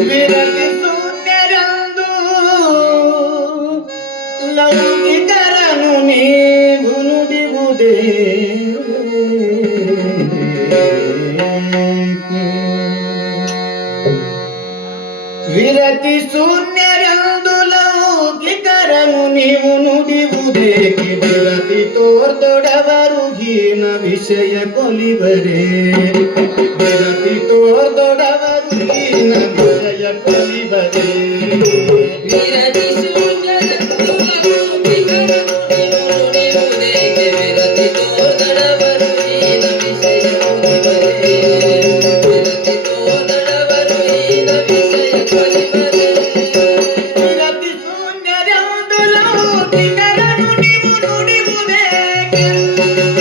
ವಿರತಿ ಶೂನ್ಯರಂದು ಲೌಕಿಕರನು ನೀವು ನುಡಿಯುವುದೇ ವಿರತಿ ಶೂನ್ಯರಂದು ಲೌಕಿಕರನು ನೀವು ನುಡಿಯುವುದೇಕೆ ವಿರತಿ ತೋರ್ದೊಡವರು ಹೀನ ವಿಷಯ ಕೊಲಿವರೇ ವಿರತಿ ತೋರ್ದೊಡವರು ಹೀನ ವಿಷಯ ಕೊಲಿವರೇ ವಿರತಿ ಶೂನ್ಯರಂದು ಲೌಕಿಕರನು ನೀವು ನುಡಿಯುವುದೇಕೆ ವಿರತಿ ತೋರ್ದೊಡವರು ಹೀನ ವಿಷಯ ಕೊಲಿವರೇ ವಿರತಿ ತೋರ್ದೊಡವರು ಹೀನ ವಿಷಯ ಕೊಲಿವರೇ ವಿರತಿ ಶೂನ್ಯರಂದು ಲೌಕಿಕರನು ನೀವು ನುಡಿಯುವುದೇಕೆ ವಿರತಿ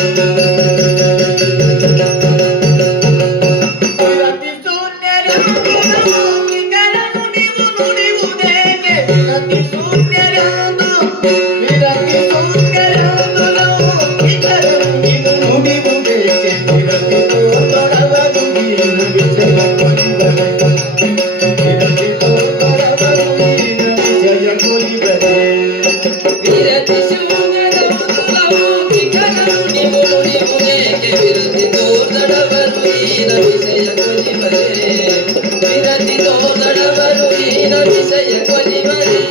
ಶೂನ್ಯರಂದು ಲೌಕಿಕರನು ನೀವು ನುಡಿಯುವುದೇಕೆ ವಿರತಿ ಶೂನ್ಯರಂದು ವಿರತಿ ಶೂನ್ಯರಂದು ಲೌಕಿಕರನು ನೀವು ನುಡಿಯುವುದೇಕೆ ವಿರತಿ ತೋರ್ದೊಡವರು ಹೀನ ವಿಷಯ ಕೊಲಿವರೇ ವಿರತಿ ತೋರ್ದೊಡವರು ಹೀನ ವಿಷಯ ಕೊಲಿವರೇ ವಿರತಿ ಶೂನ್ಯರಂದು ಲೌಕಿಕರನು ನೀವು ನುಡಿಯುವುದೇಕೆ ವಿರತಿ ತೋರ್ದೊಡವರು ಹೀನ ವಿಷಯ ಕೊಲಿವರೇ ವಿರತಿ ತೋರ್ದೊಡವರು ಹೀನ ವಿಷಯ ಕೊಲಿವರೇ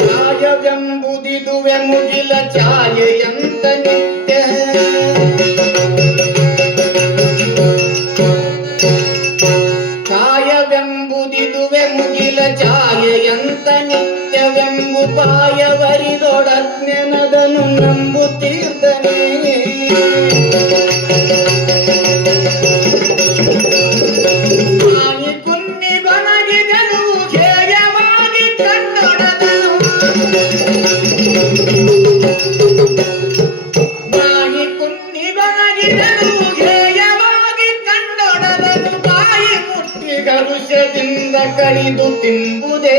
ಛಾಯವೆಂಬುದಿದುವೆ ಮುಗಿಲ ಛಾಯೆಯಂತ ನಿತ್ಯ ಛಾಯವೆಂಬುದಿದುವೆ ಮುಗಿಲ ಛಾಯೆಯಂತ ನಿತ್ಯವೆಂಬು ಪಾಯವರಿದೊಡಜ್ಞನದನು ನಂಬುತ್ತೀರ್ದನೇ ಮಾಯಿ ಕುನ್ನಿಗೊನಗಿದನು ಹೇಯವಾಗಿ ಕಂಡೊಡದನು ಮಾಯಿ ಕುನ್ನಿಗೊನಗಿದನು ಹೇಯವಾಗಿ ಕಂಡೊಡದನು ಬಾಯಿ ಮುಟ್ಟಿ ಗರುಷದಿಂದ ಕಡಿದು ತಿಂಬುದೇ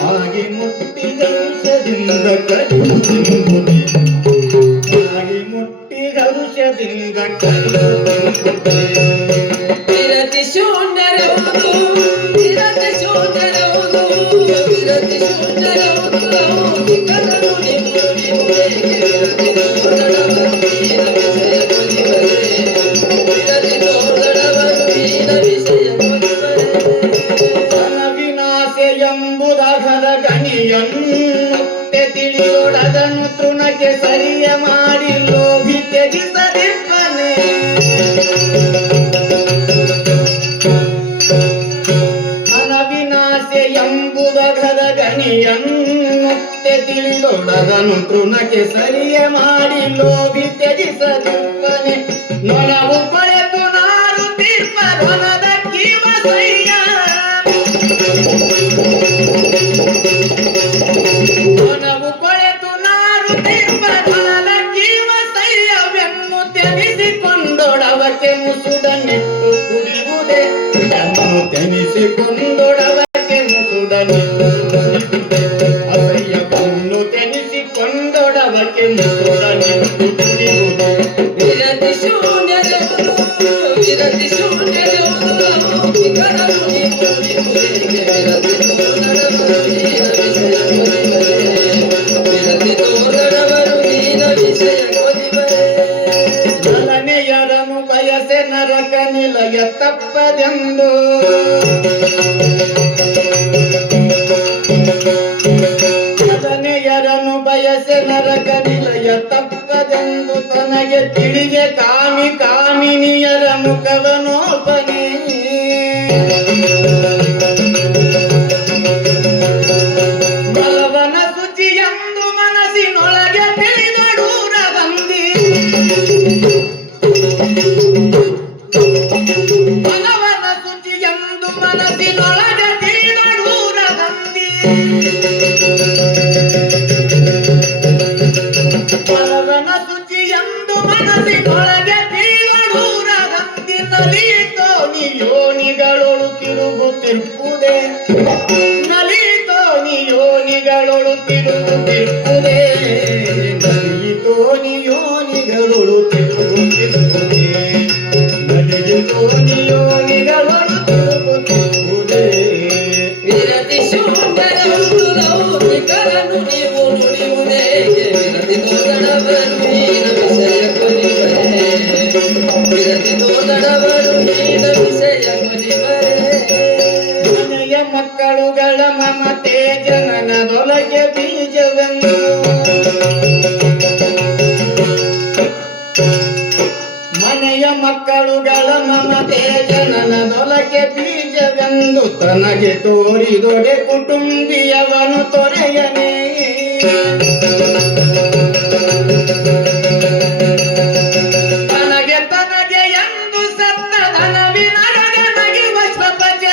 ಬಾಯಿ ಮುಟ್ಟಿ ಗರುಷದಿಂದ ಕಡಿದು ತಿಂಬುದೇ ಬಾಯಿ ಮುಟ್ಟಿ ಗರುಷದಿಂದ ಕಡಿದು ತಿಂಬುದೇ ವಿರತಿ ಶೂನ್ಯರವುದು ವಿರತಿ ಶೂನ್ಯರವುದು ವಿರತಿ ಶೂನ್ಯರವುದು ಲೌಕಿಕರನು ನೀವು ನುಡಿಯುವುದೇಕೆ ವಿರತಿ ತೋರ್ದೊಡವರು ಹೀನ ವಿಷಯ ಕೊಲಿವರೇ ವಿರತಿ ತೋರ್ದೊಡವರು ಹೀನ ವಿಷಯ ಕೊಲಿವರೇ ವಿನಾಶ ಎಂಬುದಗದ ಗಣಿಯನ್ನುತ್ತೆ ತಿಳಿಯೊಡದನು ತೃಣಕ್ಕೆ ಸರಿಯ ಮಾಡಿ ಲೋಭಿ ತ್ಯಜಿಸದಿರ್ಪನೆ ಅನವಿನಾಶ ಎಂಬುದಗದ ಗಣಿಯನ್ನುತ್ತೆ ತಿಳಿಯೊಡದನು ತೃಣಕ್ಕೆ ಸರಿಯ ಮಾಡಿ ಲೋಭಿ ತ್ಯಜಿಸದಿರ್ಪನೆ ನೊಣವು ಕೊಳೆತು ನಾರು ತೀರ್ಪ ಹೊಲದ ಕೀವಸಯ್ಯ ನೊಣವು ಕೊಳೆತು ನಾರು ತೀರ್ಪ ಹೊಲದ ಕೀವಸಯ್ಯವೆನ್ನು ತ್ಯಜಿಸಿಕೊಂಡೊಡವಕ್ಕೆ ಮುಸುಡನಿಟ್ಟು ಕುಡಿಯುವುದೇ ಇದನ್ನು ತ್ಯಜಿಸಿಕೊಂಡೊಡವಕ್ಕೆ ಮುಸುಡನಿಟ್ಟು ಕುಡಿಯುವುದೇ ಅಸಹ್ಯವನ್ನು ತ್ಯಜಿಸಿಕೊಂಡೊಡವಕ್ಕೆ ಮುಸುಡನಿಟ್ಟು ಕುಡಿಯುವುದೇ ವಿರತಿ ಶೂನ್ಯರವುದು ವಿರತಿ ಶೂನ್ಯರವುದು ಲೌಕಿಕರನು ನೀವು ನುಡಿಯುವುದೇಕೆ ವಿರತಿ ತೋರ್ದೊಡವರು ಹೀನ ವಿಷಯ ಕೊಲಿವರೇ ವಿರತಿ ತೋರ್ದೊಡವರು ಹೀನ ವಿಷಯ ಕೊಲಿವರೇ ನಲನೆಯರನು ಬಯಸೆ ನರಕ ನಿಲಯ ತಪ್ಪದೆಂದು ನಲನೆಯರನು ಬಯಸೆ ನರಕ ನಿಲಯ ತಪ್ಪದೆಂದು ತನಗೆ ತಿಳಿಗೆ ಕಾಮಿ ಕಾಮಿನಿಯರ ಮುಖವನೋಪನೆ ಬಲವನ ಶುಚಿಯೆಂದು ಮನಸ್ಸಿನೊಳಗೆ ತಿಳಿದಡೂರ ಬಂದಿ ಬಲವನ ಶುಚಿಯೆಂದು ಮನಸ್ಸಿನೊಳಗೆ ತಿಳಿದಡೂರ ಬಂದಿ ತಿರುಗುತ್ತಿರುವುದೇ ನಲಿಯಿತೋ ನಿಯೋನಿಗಳು ತಿರುಗುತ್ತಿರುವುದೇ ನಲಿಯಿತೋ ನಿಯೋನಿಗಳು ತಿರುಗುತ್ತಿರುವುದೇ ವಿರತಿ ಶೂನ್ಯರೌದು ಲೌಕಿಕರನ್ನು ನೀವು ನುಡಿಯುವುದೇ ವಿರತಿ ತೋದಡವರು ಹೀನ ವಿಷಯ ಕೊಲಿಬರೆ ವಿರತಿ ತೋದಡವರು ಹೀನ ವಿಷಯ ಕೊಲಿಬರೆ ಮನೆಯ ಮಕ್ಕಳುಗಳ ಮಮತೆ ಜನನದೊಳಗೆ ಬೀಜವೆಂದು ಮನೆಯ ಮಕ್ಕಳುಗಳ ಮಮತೆ ಜನನದೊಳಗೆ ಬೀಜವೆಂದು ತನಗೆ ತೋರಿದೊಡೆ ಕುಟುಂಬಿಯವನು ತೊರೆಯನೇ ತನಗೆ ತನಗೆ ಎಂದು ಸತ್ತ ಧನವಿನರಗೆ ನಗಿವ ಸ್ವಪಜ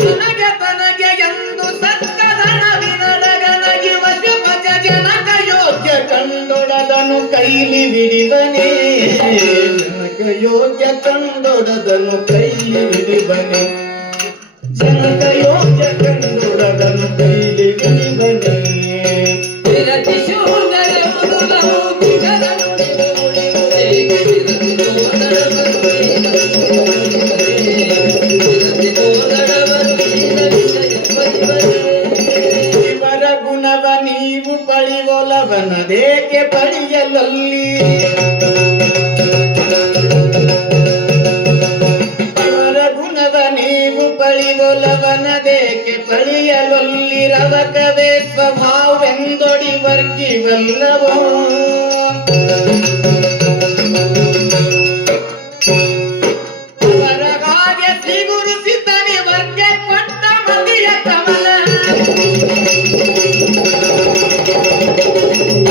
ತನಗೆ ತನಗೆ ಎಂದು ಸತ್ತ ಧನವಿನರಗ ನಗಿವ ಸ್ವಪಜ ಜನಕ ಯೋಗ್ಯ ಕಂಡೊಡದನು ಕೈಲಿ ಬಿಡಿವನೇ ಜನಕ ಯೋಗ್ಯ ಕಂಡೊಡದನು ಕೈಲಿ ಬಿಡಿವನೇ ಜನಕ ಯೋಗ್ಯ ಕಂಡೊಡದನು ಕೈಲಿ ಬಿಡಿವನೇ ವಿರತಿ ಶೂನ್ಯರೌದು ಲೌಕಿಕರನ್ನು ನೀವು ನುಡಿಯುವುದೇ ವಿರತಿ ತೋದಡವರು ಹೀನ ವಿಷಯ ಕೊಲಿಬರೆ ವಿರತಿ ತೋದಡವರು ಹೀನ ವಿಷಯ ಕೊಲಿಬರೆ ಇವರ ಗುಣವ ನೀವು ಪಳಿವೊಲವನದೇಕೆ ಪಡೆಯಲಲ್ಲಿ ಇವರ ಗುಣವ ನೀವು ಪಳಿವೊಲವನದೇಕೆ ಪಡೆಯಲೊಲ್ಲಿ ರವಕವೇ ಸ್ವಭಾವವೆಂದೊಡಿ ವರ್ಗಿವಲ್ಲವೋ ಅವರ ಹಾಗೆ ಶ್ರೀ ಗುರು ಸಿದ್ಧನಿ ವರ್ಗೆ ಕೊಟ್ಟ ಮದಿಯ ಕಮಲ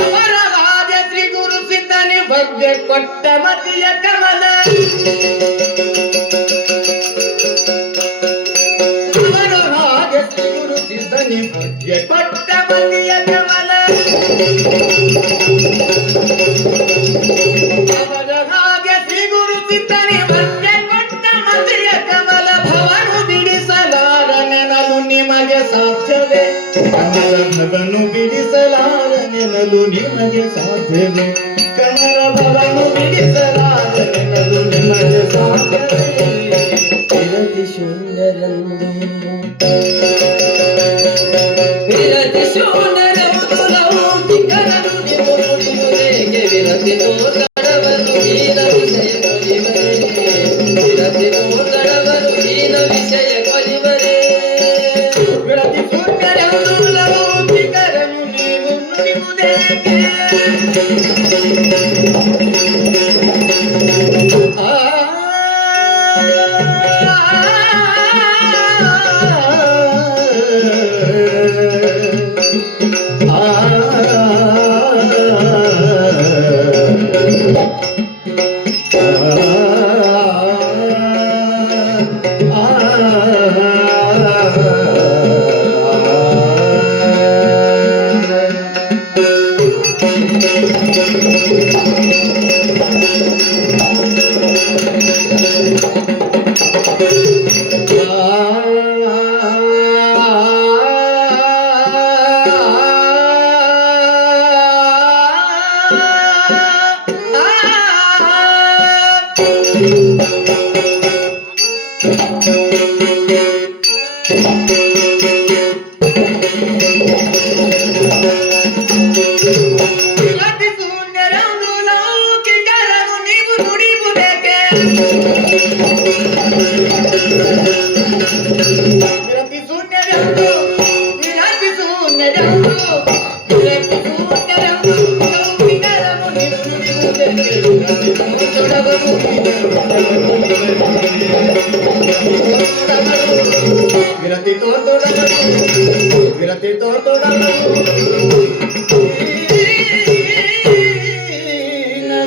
ಅವರ ಹಾಗೆ ಶ್ರೀ ಗುರು ಸಿದ್ಧನಿ ವರ್ಗೆ ಕೊಟ್ಟ ಮದಿಯ ಕಮಲ ಅವರ ಹಾಗೆ ಶ್ರೀ ಗುರು ಸಿದ್ಧನಿ ವರ್ಗೆ ಕೊಟ್ಟ ಮದಿಯ ಕಮಲ ಅವರ ಹಾಗೆ ಶ್ರೀ ಗುರು ಸಿದ್ಧನಿ ವರ್ಗೆ ಕೊಟ್ಟ ಮದಿಯ ಕಮಲ ಭವನು ಬಿಡಿಸಲಾರನೆನಲು ನಿಮಗೆ ಸಾಧ್ಯವೇ ಕಮಲ ಭವನು ಬಿಡಿಸಲಾರನೆನಲು ನಿಮಗೆ ಸಾಧ್ಯವೇ ಕಮಲ ಭವನು ಬಿಡಿಸಲಾರನೆನಲು ನಿಮಗೆ ಸಾಧ್ಯವೇ ವಿರತಿ ಶೂನ್ಯರಂದು ವಿರತಿ ಶೂನ್ಯರೌದು ಲೌಕಿಕರನ್ನು ನೀವು ನುಡಿಯುವುದೇಗೆ ವಿರತಿ ತೋದಡವರು ಹೀನ ವಿಷಯ ಕೊಲಿಬರೆ ವಿರತಿ ತೋದಡವರು ಹೀನ ವಿಷಯ ಕೊಲಿಬರೆ ವಿರತಿ ಶೂನ್ಯರೆಂದು ಲೌಕಿಕರನ್ನು ನೀವು ನುಡಿಯುವುದೇಕೆ ವಿರತಿ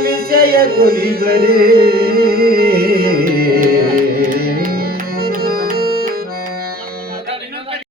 ವಿಷಯ ಕೊಲಿದರೆ